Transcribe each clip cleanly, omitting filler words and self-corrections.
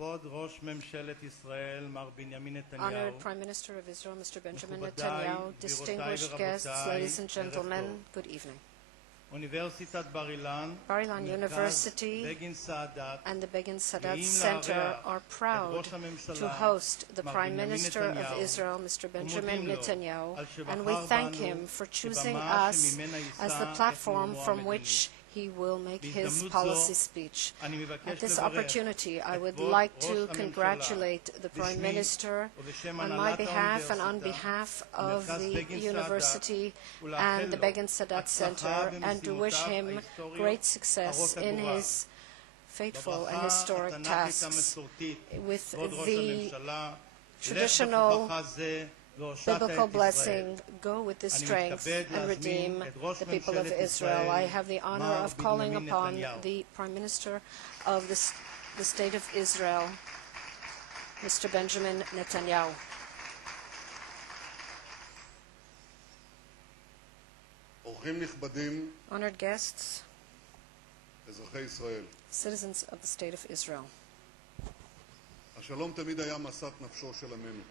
כבוד ראש ממשלת ישראל, מר בנימין נתניהו, Honored Prime Minister of Israel, Mr. Benjamin מכובדיי, Netanyahu, distinguished guests, ladies and gentlemen, good evening. אוניברסיטת בר-אילן, Bar-Ilan University בגין סאדאת, and the Begin Sadat גאים Center לארח are את proud ראש הממשלה, to host the מר Prime בנימין Minister of נתניהו, Israel, Mr. Benjamin ומודים לו Netanyahu, על and we שבחר thank בנו him for choosing כבמה us שממנה יישא as the את platform נאומו from המדיני. which he will make his בהזדמנות policy זו, speech. אני At מבקש this לברך opportunity, I את would כבוד like ראש to הממשלה congratulate the Prime בשמי Minister ובשם on my הנהלת behalf and on האוניברסיטה behalf of ומרכז the בגין university סאדאת ולאחל and the לו Begin Sadat Center, הצלחה and to wish במשימותיו him ההיסטוריות great success הרות in הגורל. his fateful and בברכה historic התנ"כית tasks המסורתית, with כבוד ראש the הממשלה, traditional לך בכוחך זה והושעת biblical את ישראל. blessing, go with this אני strength מתכבד and redeem להזמין את ראש the people of ממשלת Israel. I ישראל, have the honor מר of calling בנימין upon נתניהו. the Prime Minister of the State of Israel, Mr. Benjamin Netanyahu. אורחים נכבדים, Honored guests, אזרחי ישראל, citizens of the State of Israel, השלום תמיד היה משאת נפשו של עמנו.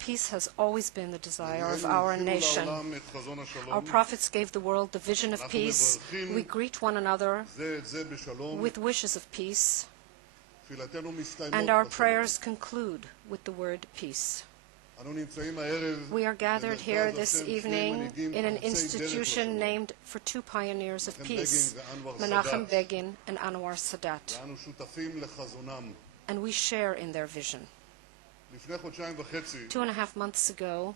peace has always been the desire of הנביאינו our הנחילו nation. לעולם את חזון Our השלום, prophets gave the world the vision of peace. We greet one another זה את זה בשלום, with wishes of peace, תפילתנו מסתיימות and our בשלום. prayers conclude with the word peace. אנו נמצאים הערב We are gathered here במרכז this השם שני evening מנהיגים in an פורצי דרך institution לשלום. named for two pioneers of מנחם peace, בגין ואנואר Menachem סאדאת. Begin and Anwar Sadat, ואנו שותפים לחזונם. and we share in their vision. לפני חודשיים וחצי 2.5 months ago,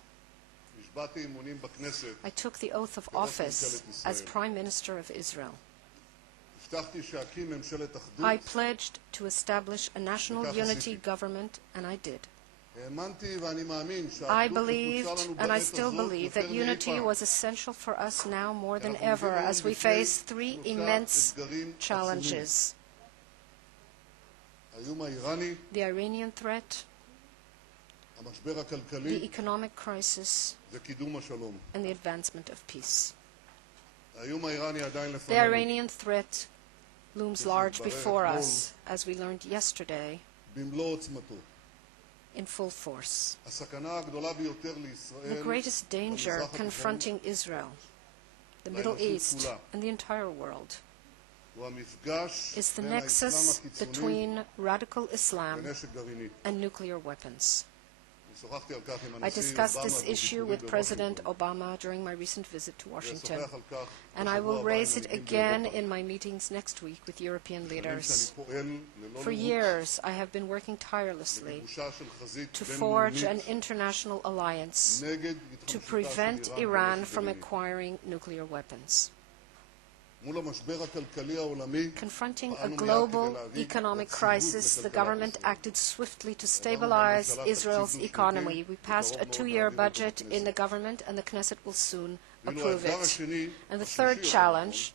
נשבעתי אמונים בכנסת, I took the oath of office as Prime Minister of Israel. הבטחתי שאקים ממשלת אחדות, I pledged to establish a national unity government, and I did. האמנתי ואני מאמין I שהאחדות believed, נחוצה לנו and I בעת still הזאת believe, יותר that unity מאי פעם. was essential for us now more than אנחנו ever עומדים as we היום face בפני three שלושה immense אתגרים challenges: עצומים. האיום האיראני, the Iranian threat, המשבר the הכלכלי economic crisis, וקידום השלום. and the advancement of peace. האיום האיראני עדיין The לפנינו. Iranian threat looms large before us, as we learned yesterday, במלוא עוצמתו. in full force. הסכנה הגדולה ביותר The לישראל greatest danger במזרח התיכון confronting Israel, the Middle East, and the entire world הוא המפגש is the בין האסלאם nexus הקיצוני between radical Islam ונשק גרעיני. and nuclear weapons. אני שוחחתי על כך עם I הנשיא discussed this אובמה issue בביקורי with President בוושינגטון. Obama during my recent visit to Washington, ואשוחח על כך and I בשבוע will הבא raise עם it מנהיגים again באירופה. in my meetings next week with European שנים leaders. שאני פועל ללא For לאות years, I have been working tirelessly לגיבושה של חזית to forge an בינלאומית international alliance נגד to התחמשותה prevent של Iran בנשק from גרעיני. acquiring nuclear weapons. מול המשבר הכלכלי העולמי, Confronting a פעלנו מיד global כדי להביא economic יציבות crisis, the לכלכלת government ישראל. acted swiftly to stabilize Israel's economy. We passed a 2-year budget in the government, and the Knesset will soon ואילו approve האתגר it. השני, And the השלישי third יותר challenge,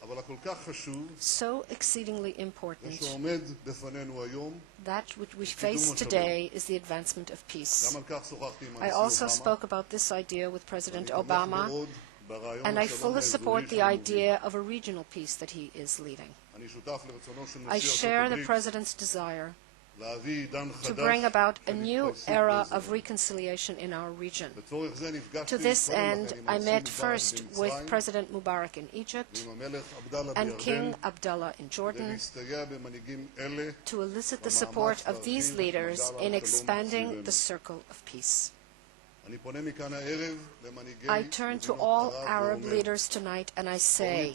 נכון, אבל הכל כך חשוב, so exceedingly important, ושעומד בפנינו היום, that which we face today is the advancement of peace. גם על כך שוחחתי עם I הנשיא also אובמה, spoke about this idea with President ואני תומך Obama, מאוד ברעיון and I השלום fully האזורי support the שהוא מוביל. idea of a regional peace that he is leading. אני שותף לרצונו של I נשיא share the ארצות הברית President's desire להביא עידן to חדש bring about a של new התפייסות era באזור. of reconciliation in our region. לצורך זה נפגשתי To this קודם end, לכן עם I הנשיא met מובארק first במצרים with President Mubarak in Egypt ועם המלך עבדאללה and בירדן King Abdullah in כדי Jordan להסתייע במנהיגים אלה to elicit the support of these leaders in expanding the circle of peace. אני פונה מכאן הערב למנהיגי I turn to מדינות all ערב Arab ואומר, leaders tonight and I say,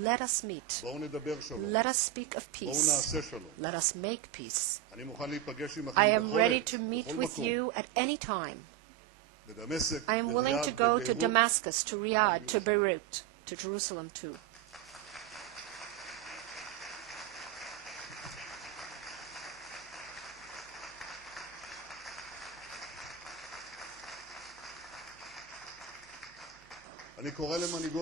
let us meet, בואו נדבר שלום, let us speak of בואו peace, נעשה שלום. let us make peace. אני מוכן להיפגש עמכם I am בכל ready עת, to meet בכל with מקום. you at any time. בדמשק, I am willing to בריאד, go to בביירות, Damascus, to Riyadh, to Beirut, to Jerusalem too.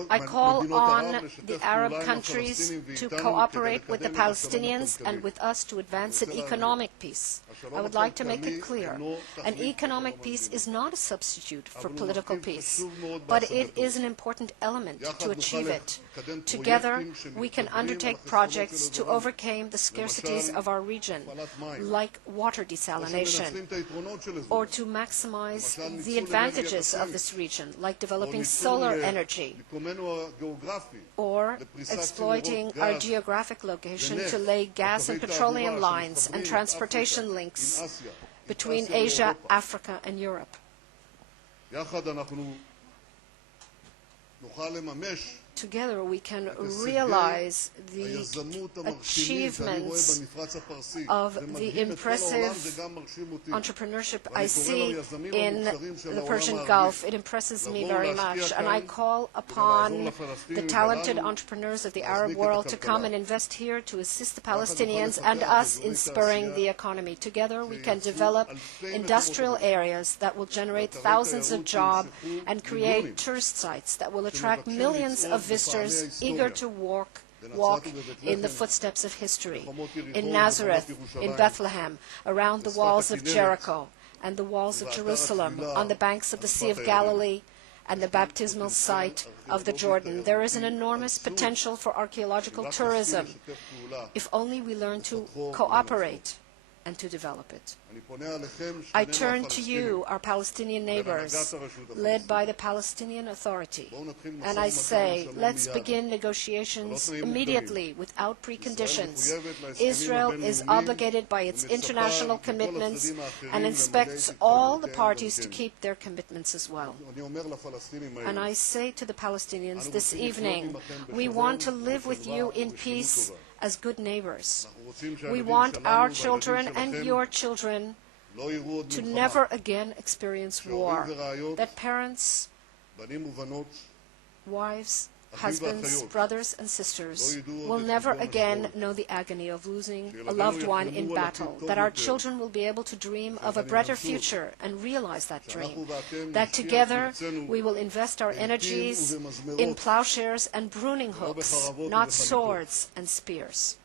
I call on the Arab countries to cooperate with the Palestinians and with us to advance an economic peace. I would like to make it clear, an economic peace is not a substitute for political peace, but it is an important element to achieve it. Together, we can undertake projects to overcome the scarcities of our region, like water desalination, or to maximize the advantages of this region, like developing solar energy, or exploiting our geographic location to lay gas and petroleum lines and transportation links between Asia, Africa, and Europe. Together we can realize the achievements of the impressive entrepreneurship I see in the Persian Gulf. It impresses me very much, and I call upon the talented entrepreneurs of the Arab world to come and invest here to assist the Palestinians and us in spurring the economy. Together we can develop industrial areas that will generate thousands of jobs and create tourist sites that will attract millions of visitors eager to walk in the footsteps of history, in Nazareth, in Bethlehem, around the walls of Jericho and the walls of Jerusalem, on the banks of the Sea of Galilee and the baptismal site of the Jordan. There is an enormous potential for archaeological tourism if only we learn to cooperate and to develop it. I turn to you, our Palestinian neighbors, led by the Palestinian Authority, and I say, let's begin negotiations immediately without preconditions. Israel is obligated by its international commitments and expects all the parties to keep their commitments as well. And I say to the Palestinians this evening, we want to live with you in peace as good neighbors. We want our children and your children to never again experience war, that parents, wives, husbands, brothers and sisters will never again know the agony of losing a loved one in battle, that our children will be able to dream of a brighter future and realize that dream, that together we will invest our energies in plowshares and pruning hooks, not swords and spears.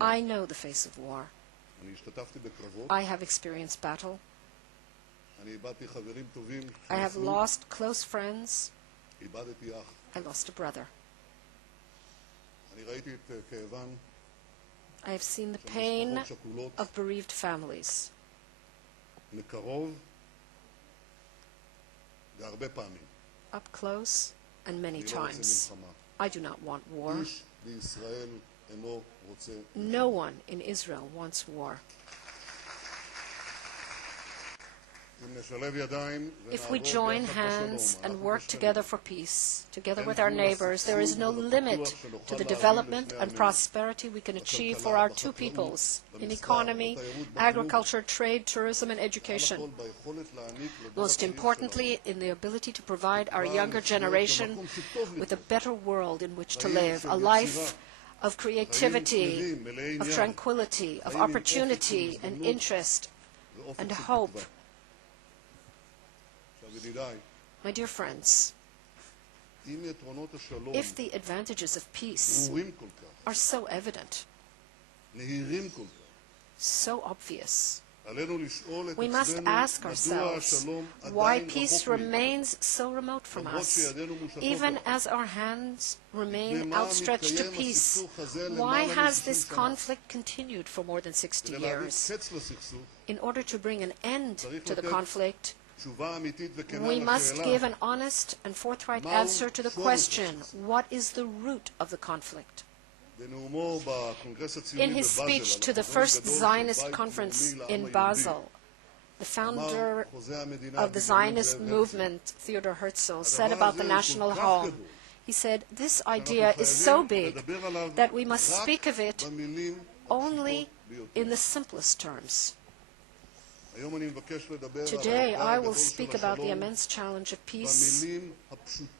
I know the face of war. I have experienced battle. I have lost close friends. I lost a brother. I have seen the pain of bereaved families. Up close and many times. I do not want war. No one in Israel wants war. If we join hands and work together for peace, together with our neighbors, there is no limit to the development and prosperity we can achieve for our two peoples in economy, agriculture, trade, tourism, and education. Most importantly, in the ability to provide our younger generation with a better world in which to live, a life of creativity, of tranquility, of opportunity and interest and hope. My dear friends, if the advantages of peace are so evident, so obvious, we must ask ourselves why peace remains so remote from us. Even as our hands remain outstretched to peace, why has this conflict continued for more than 60 years? In order to bring an end to the conflict, we must give an honest and forthright answer to the question, what is the root of the conflict? In his speech to the first Zionist conference in Basel, the founder of the Zionist movement, Theodor Herzl, said about the national home, he said, this idea is so big that we must speak of it only in the simplest terms. Today I will speak about the immense challenge of peace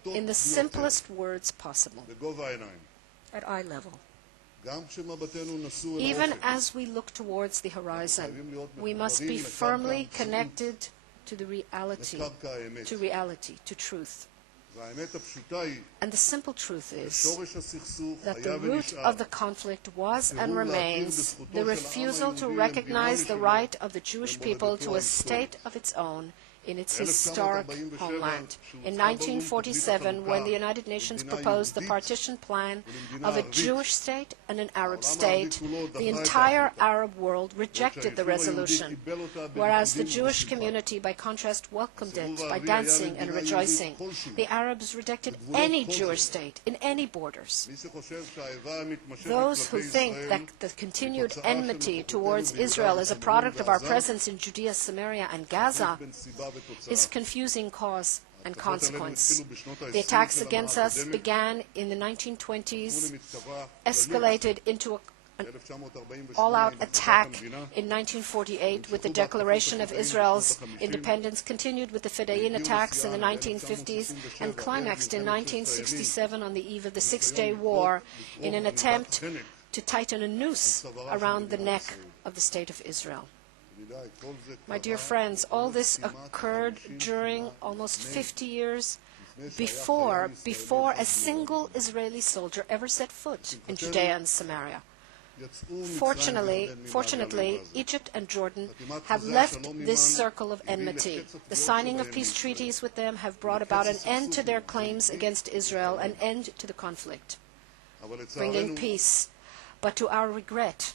in the simplest words possible, at eye level. Even as we look towards the horizon, we must be firmly connected to the reality, לקרקע האמת. to reality, to truth. והאמת הפשוטה היא And the simple truth is שורש הסכסוך that היה the root ונשאר of the conflict was and remains the refusal to recognize the right of the Jewish people to a state of its own in its historic homeland. In 1947, when the United Nations proposed the partition plan of a Jewish state and an Arab state, the entire Arab world rejected the resolution, whereas the Jewish community, by contrast, welcomed it by dancing and rejoicing. The Arabs rejected any Jewish state in any borders. Those who think that the continued enmity towards Israel is a product of our presence in Judea, Samaria, and Gaza is confusing cause and consequence. The attacks against us began in the 1920s, escalated into an all-out attack in 1948 with the declaration of Israel's independence, continued with the Fedayeen attacks in the 1950s, and climaxed in 1967 on the eve of the Six-Day War in an attempt to tighten a noose around the neck of the State of Israel. My dear friends, all this occurred during almost 50 years before a single Israeli soldier ever set foot in Judea and Samaria. Fortunately, Egypt and Jordan have left this circle of enmity. The signing of peace treaties with them have brought about an end to their claims against Israel, an end to the conflict, bringing peace. But to our regret,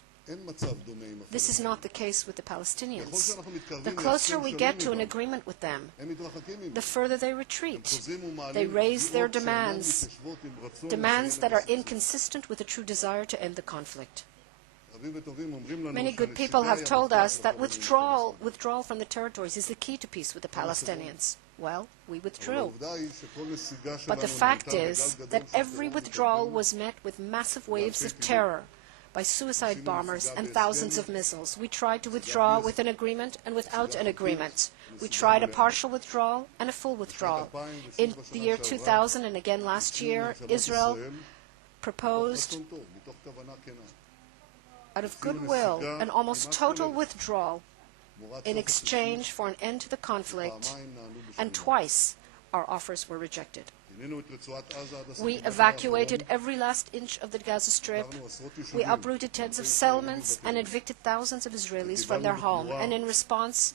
this is not the case with the Palestinians. The closer we get to an agreement with them, the further they retreat. They raise their demands that are inconsistent with a true desire to end the conflict. Many good people have told us that withdrawal from the territories is the key to peace with the Palestinians. Well, we withdrew. But the fact is that every withdrawal was met with massive waves of terror, by suicide bombers and thousands of missiles. We tried to withdraw with an agreement and without an agreement. We tried a partial withdrawal and a full withdrawal. In the year 2000 and again last year, Israel proposed, out of goodwill, an almost total withdrawal in exchange for an end to the conflict, and twice our offers were rejected. We evacuated every last inch of the Gaza Strip. We uprooted tens of settlements and evicted thousands of Israelis from their home. And in response,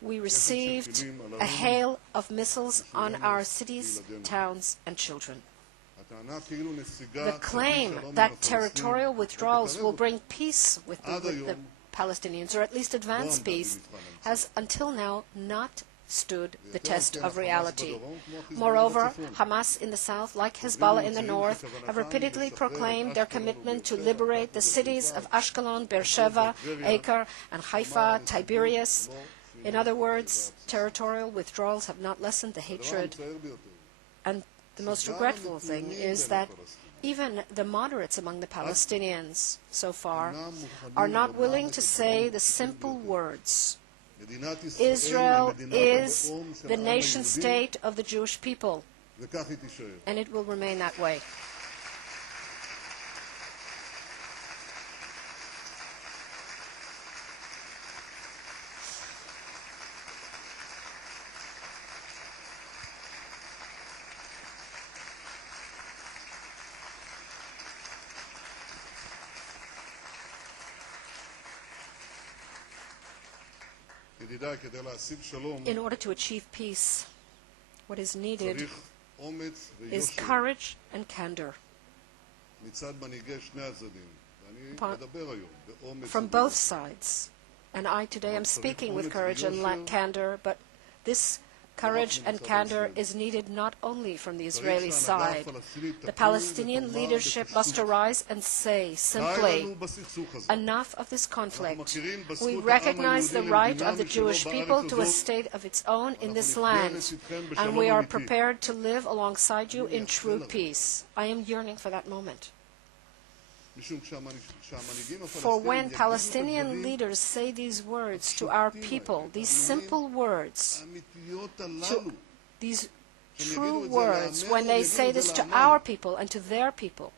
we received a hail of missiles on our cities, towns, and children. The claim that territorial withdrawals will bring peace with the Palestinians, or at least advance peace, has until now not stood the test of reality. Moreover, Hamas in the south, like Hezbollah in the north, have repeatedly proclaimed their commitment to liberate the cities of Ashkelon, Beersheba, Acre, and Haifa, Tiberias. In other words, territorial withdrawals have not lessened the hatred. And the most regretful thing is that even the moderates among the Palestinians, so far, are not willing to say the simple words: Israel is the nation-state of the Jewish people, and it will remain that way. In order to achieve peace, what is needed is courage and candor from both sides. And I today am speaking with courage and candor, but this courage and candor is needed not only from the Israeli side. The Palestinian leadership must arise and say simply, enough of this conflict. We recognize the right of the Jewish people to a state of its own in this land, and we are prepared to live alongside you in true peace. I am yearning for that moment. For when Palestinian leaders say these words to our people, these simple words, these true words, when they say this to our people and to their people,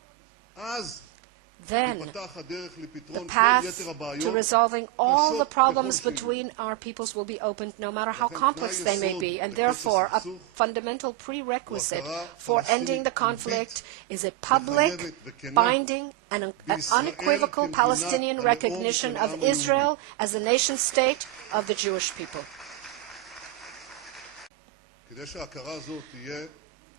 then תיפתח הדרך לפתרון the כל path יתר to הבעיות, resolving all the קשות problems ככל שיהיו. between our peoples will be opened, no matter how לכן complex תנאי they may יסוד be. And לקץ therefore, a הסכסוך fundamental prerequisite הוא הכרה for פלסטינית ending the conflict is a public, מחייבת וכנה binding, and an בישראל unequivocal כמדינת Palestinian הלאום recognition של of העם היהודי. Israel as the nation-state of the Jewish people. כדי שההכרה הזאת תהיה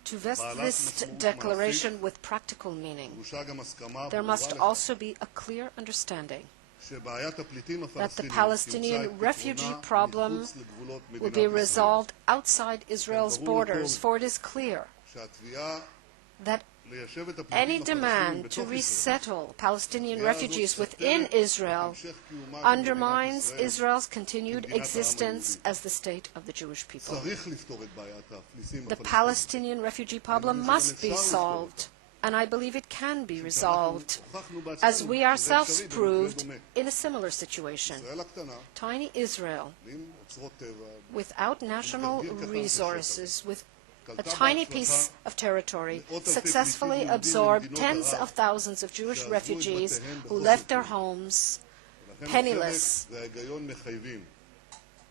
To vest בעלת this משמעות declaration with practical meaning, דרושה גם הסכמה there ברורה must לכך also be a clear understanding שבעיית הפליטים that the הפלסטינים Palestinian תמצא את refugee פתרונה problem מחוץ לגבולות will מדינת be ישראל. resolved outside Israel's borders, for it is clear שהתביעה that ליישב את any הפליטים הפלסטינים demand to בתוך ישראל resettle Palestinian התביעה הזאת refugees סותרת within את Israel המשך קיומה של מדינת undermines ישראל. Israel's continued כמדינת העם existence היהודי. as the state of the Jewish people. צריך לפתור את בעיית הפליטים The הפלסטינים. Palestinian refugee problem must be solved, and I believe it can be resolved, as we ourselves proved in a similar situation. ישראל הקטנה, Tiny Israel, עם אוצרות טבע, without national resources, with a tiny piece of territory, successfully absorbed tens of thousands of Jewish refugees who left their homes ולכן penniless הצדק וההיגיון מחייבים.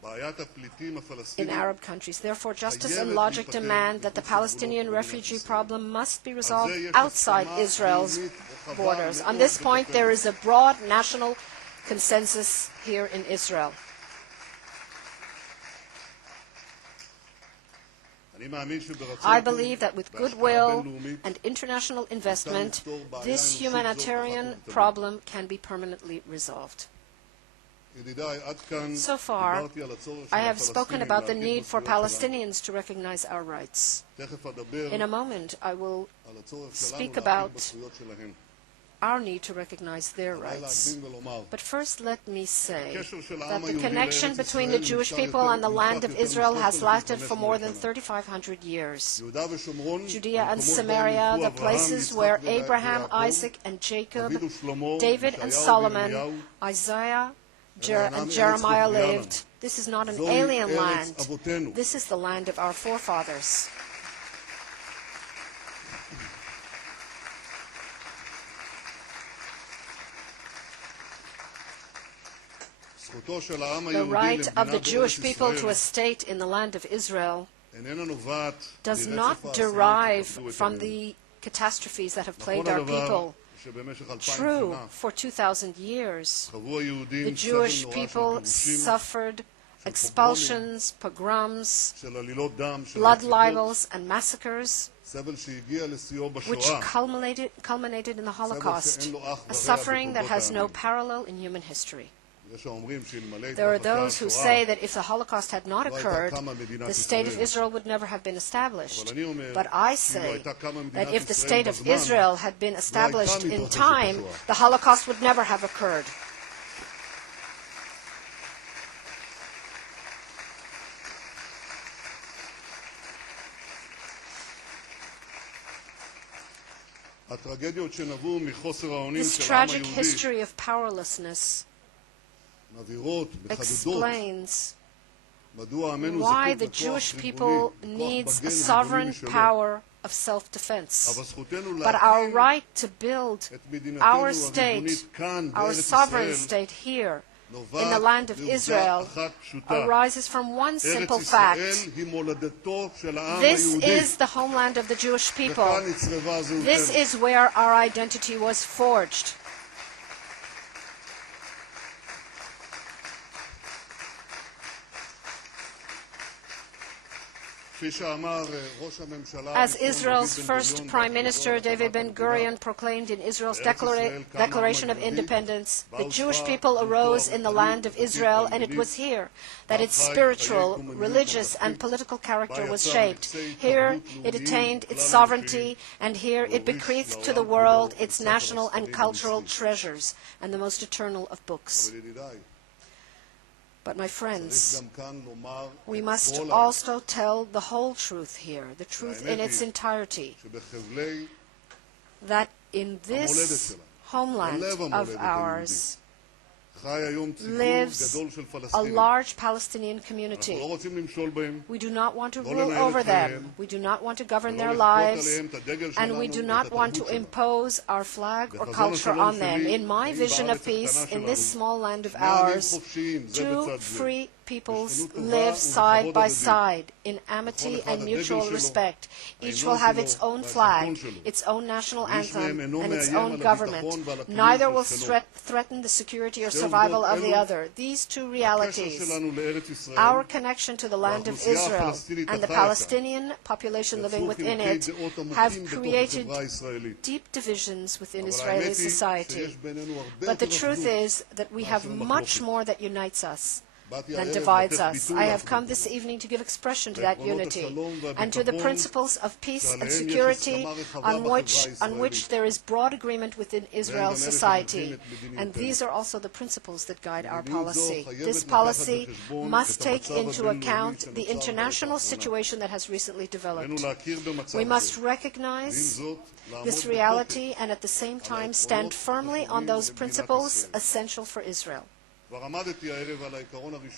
בעיית הפליטים in הפלסטינים Arab countries. Therefore, justice and logic demand that the Palestinian refugee problem must be resolved outside Israel's borders. On this point, there is a broad national consensus here in Israel. אני מאמין שברצון I טוב, believe that with בהשקעה goodwill בינלאומית, and international investment, לפתור בעיה this אנושית זו humanitarian אחת ולתמיד. problem can be permanently resolved. ידידיי, עד כאן So far, דיברתי על הצורך של I have spoken הפלסטינים about the להכיר need for בזכויות שלנו. Palestinians to recognize our rights. תכף אדבר In a moment, I will על הצורך speak שלנו about להכיר בזכויות שלהם. our need to recognize their עליי rights. להקדים ולומר, But first, let me say הקשר של that העם the היהודי connection לארץ between ישראל the Jewish נמשך people יותר- and the land נמשך of יותר Israel has lasted for more than 3,500 3,500 years. יהודה ושומרון, Judea and המקומות בהם Samaria, הלכו the אברהם, places יצחק where ויעקב, Abraham, Isaac, and Jacob, דוד ושלמה, David and ישעיהו Solomon, וירמיהו, Isaiah, אינם and ארץ Jeremiah חבויה לנו. lived. This is not an זוהי alien ארץ land. אבותינו. This is the land of our forefathers. זכותו של העם The היהודי right of the למדינה Jewish בארץ people to a ישראל state in the land of Israel איננה נובעת does מרצף not האסונות derive שפקדו את from עמנו. the catastrophes that have נכון plagued our הדבר people. שבמשך 2,000 True, שנה for 2,000 years, חוו היהודים the סבל Jewish נורא של people גירושים, suffered expulsions, pogroms, של עלילות דם, של blood רציחות, libels, and massacres, סבל שהגיע לשיאו which בשואה, culminated in the סבל Holocaust, שאין לו אח a ורע suffering that בתולדות has no העמים. parallel in human history. יש האומרים שאלמלא There are התרחשה those who השואה, say that if the Holocaust had not לא הייתה occurred, קמה מדינת the state of ישראל. Israel would never have been established. אבל אני אומר, But I שאילו say הייתה קמה that מדינת if the ישראל state of בזמן, Israel had been established in מתרחשת time, השואה. the Holocaust would never have occurred. הטרגדיות שנבעו מחוסר האונים This של העם tragic היהודי history of powerlessness מבהירות, מחדדות, explains מדוע עמנו why זקוק the לכוח Jewish ריבוני, people לכוח needs מגן a ריבוני sovereign משלו. power of self-defense. אבל זכותנו But our להקים right to build את מדינתנו our הריבונית state, כאן our בארץ sovereign ישראל state here in נובעת the land of מעובדה Israel אחת פשוטה. arises from one ארץ simple ישראל fact. היא מולדתו של העם This היהודי. is the homeland of the Jewish people. וכאן נצרבה This זהותנו. is where our identity was forged. כפי שאמר ראש הממשלה As הראשון, Israel's דוד first בן-גוריון, Prime Minister בהכרזתו David להקמת Ben-Gurion proclaimed in Israel's בארץ ישראל קם העם Declaration of היהודי, Independence, the בה Jewish הושפע people דמותו arose in the הרוחנית, land of הדתית Israel, and it והלימודית, was here that its בה חי spiritual, חיי קוממיות religious, and ממלכתית, political character בה was יצר shaped. נכסי Here תרבות it לאומיים attained its כלל-אנושיים, sovereignty, and here it והוריש bequeathed to the לעולם world כולו its את national ספר and הספרים cultural הנצחי. treasures and the most eternal of books. אבל ידידיי, But my צריך friends, גם כאן לומר we את must כל also tell the whole truth here, the truth in והאמת its היא entirety, שבחבלי that in המולדת this שלנו, homeland בלב of המולדת ours, lives a large Palestinian community. We do not want to rule over them. We do not want to govern their lives. And we do not want to impose our flag or culture on them. In my vision of peace, in this small land of ours, two free peoples live side by side in amity and mutual respect. Each will have its own flag, its own national anthem, and its own government. Neither will threaten the security or survival of the other. These two realities, our connection to the land of Israel and the Palestinian population living within it, have created deep divisions within Israeli society. But the truth is that we have much more that unites us than divides us. I have come this evening to give expression to that unity and to the principles of peace and security on which there is broad agreement within Israel's society. And these are also the principles that guide our policy. This policy must take into account the international situation that has recently developed. We must recognize this reality and at the same time stand firmly on those principles essential for Israel.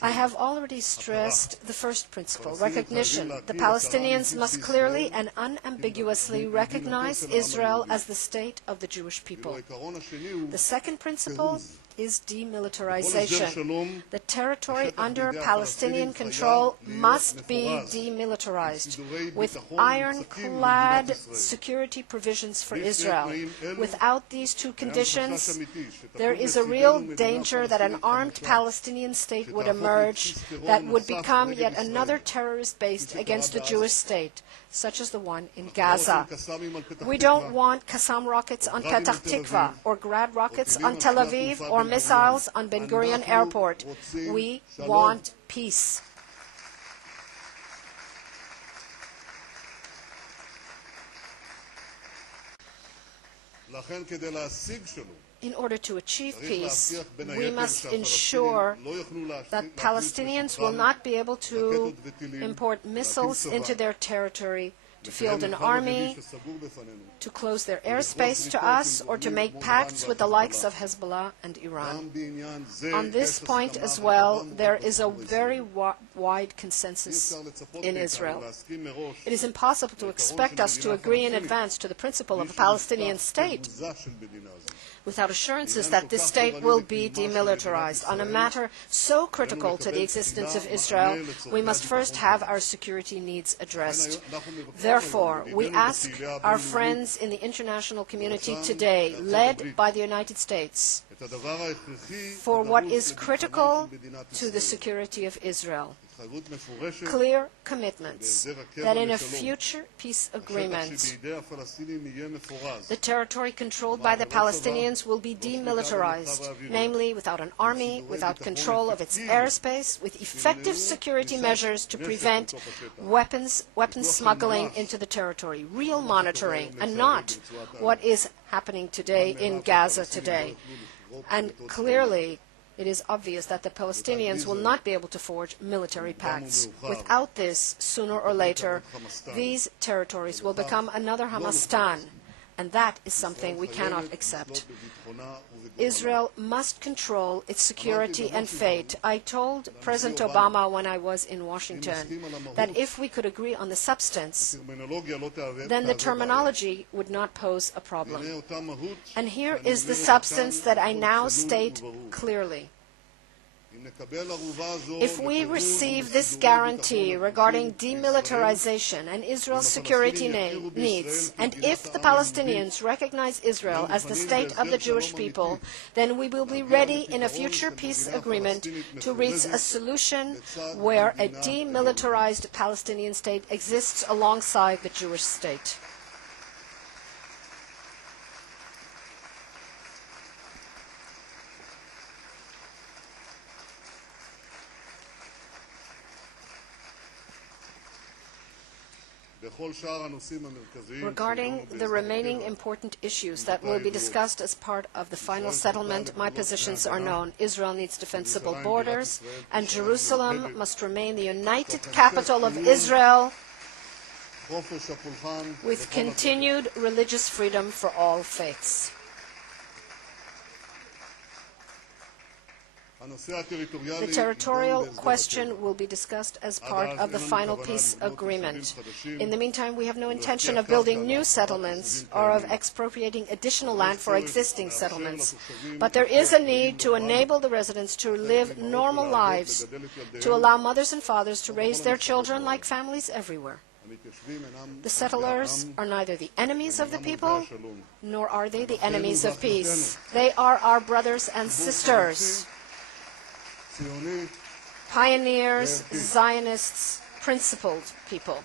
I have already stressed the first principle, recognition. The Palestinians must clearly and unambiguously recognize Israel as the state of the Jewish people. The second principle is demilitarization. The territory under Palestinian control must be demilitarized with ironclad security provisions for Israel. Without these two conditions, there is a real danger that an armed Palestinian state would emerge that would become yet another terrorist base against the Jewish state, such as the one in Gaza. We don't want Qassam rockets on Petah Tikva or Grad rockets on Tel Aviv or missiles on Ben Gurion Airport. We want peace. In order to achieve peace, we must ensure that Palestinians will not be able to import missiles into their territory, to field an army, to close their airspace to us, or to make pacts with the likes of Hezbollah and Iran. On this point as well, there is a very wide consensus in Israel. It is impossible to expect us to agree in advance to the principle of a Palestinian state without assurances that this state will be demilitarized. On a matter so critical to the existence of Israel, we must first have our security needs addressed. Therefore, we ask our friends in the international community today, led by the United States, for what is critical to the security of Israel. Clear commitments that in a future peace agreement, the territory controlled by the Palestinians will be demilitarized, namely without an army, without control of its airspace, with effective security measures to prevent weapons smuggling into the territory, real monitoring, and not what is happening today in Gaza today. And clearly, it is obvious that the Palestinians will not be able to forge military pacts. Without this, sooner or later, these territories will become another Hamastan, and that is something we cannot accept. Israel must control its security and fate. I told President Obama when I was in Washington that if we could agree on the substance, then the terminology would not pose a problem. And here is the substance that I now state clearly. If we receive this guarantee regarding demilitarization and Israel's security needs, and if the Palestinians recognize Israel as the state of the Jewish people, then we will be ready in a future peace agreement to reach a solution where a demilitarized Palestinian state exists alongside the Jewish state. Regarding the remaining important issues that will be discussed as part of the final settlement, my positions are known. Israel needs defensible borders, and Jerusalem must remain the united capital of Israel with continued religious freedom for all faiths. The territorial question will be discussed as part of the final peace agreement. In the meantime, we have no intention of building new settlements or of expropriating additional land for existing settlements. But there is a need to enable the residents to live normal lives, to allow mothers and fathers to raise their children like families everywhere. The settlers are neither the enemies of the people, nor are they the enemies of peace. They are our brothers and sisters, pioneers, Zionists, principled people.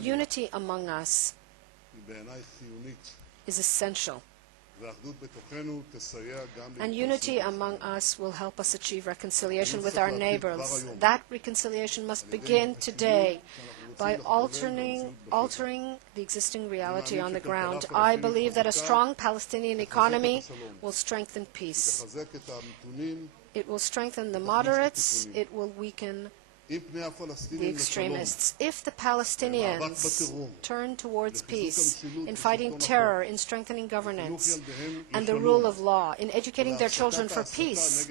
Unity among us is essential. And unity among us will help us achieve reconciliation with our neighbors. That reconciliation must begin today by altering the existing reality on the ground. I believe that a strong Palestinian economy will strengthen peace. It will strengthen the moderates. It will weaken the extremists. If the Palestinians turn towards peace, in fighting terror, in strengthening governance and the rule of law, in educating their children for peace,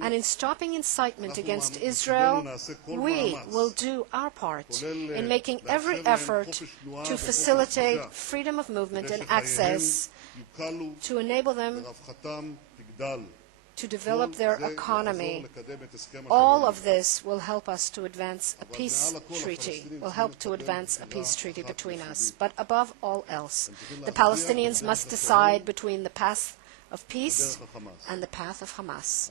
and in stopping incitement against Israel, we will do our part in making every effort to facilitate freedom of movement and access, to enable them to develop their economy. All of this will help us to advance a peace treaty, between us. But above all else, the Palestinians must decide between the path of peace and the path of Hamas.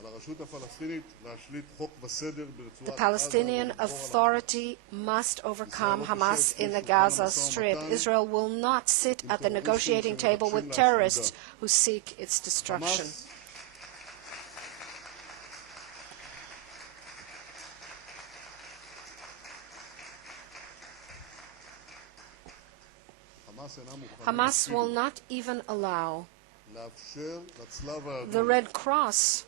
The Palestinian Authority must overcome Hamas in the Gaza Strip. Israel will not sit at the negotiating table with terrorists who seek its destruction. Hamas will not even allow the Red Cross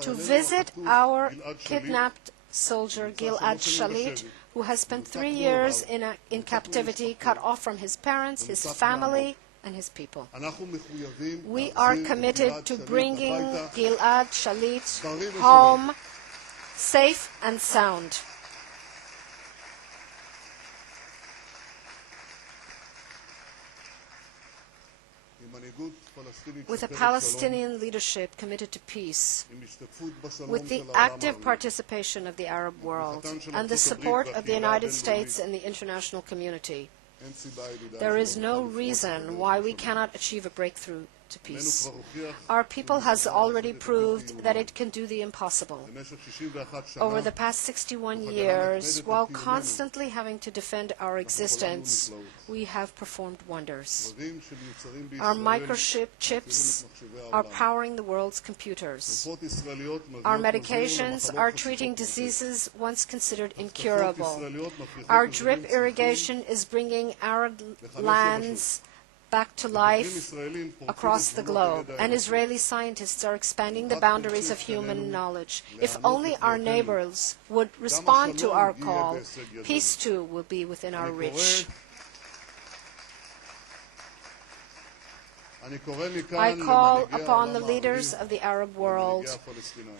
to visit our kidnapped soldier Gilad Shalit, who has spent 3 years in captivity, cut off from his parents, his family, and his people. We are committed to bringing Gilad Shalit home safe and sound. With a Palestinian leadership committed to peace, with the active participation of the Arab world, and the support of the United States and the international community, there is no reason why we cannot achieve a breakthrough to peace. Our people has already proved that it can do the impossible. Over the past 61 years, while constantly having to defend our existence, we have performed wonders. Our microchips are powering the world's computers. Our medications are treating diseases once considered incurable. Our drip irrigation is bringing arid lands back to life across the globe, and Israeli scientists are expanding the boundaries of human knowledge. If only our neighbors would respond to our call, peace too will be within our reach. I call upon the leaders of the Arab world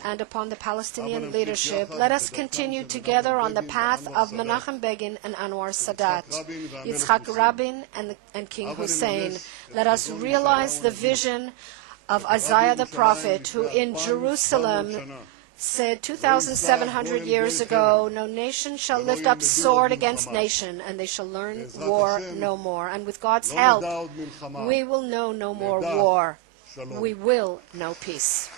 and upon the Palestinian leadership. Let us continue together on the path of Menachem Begin and Anwar Sadat, Yitzhak Rabin and King Hussein. Let us realize the vision of Isaiah the prophet, who in Jerusalem said 2,700 years ago, "No nation shall lift up sword against nation, and they shall learn war no more." And with God's help, we will know no more war. We will know peace.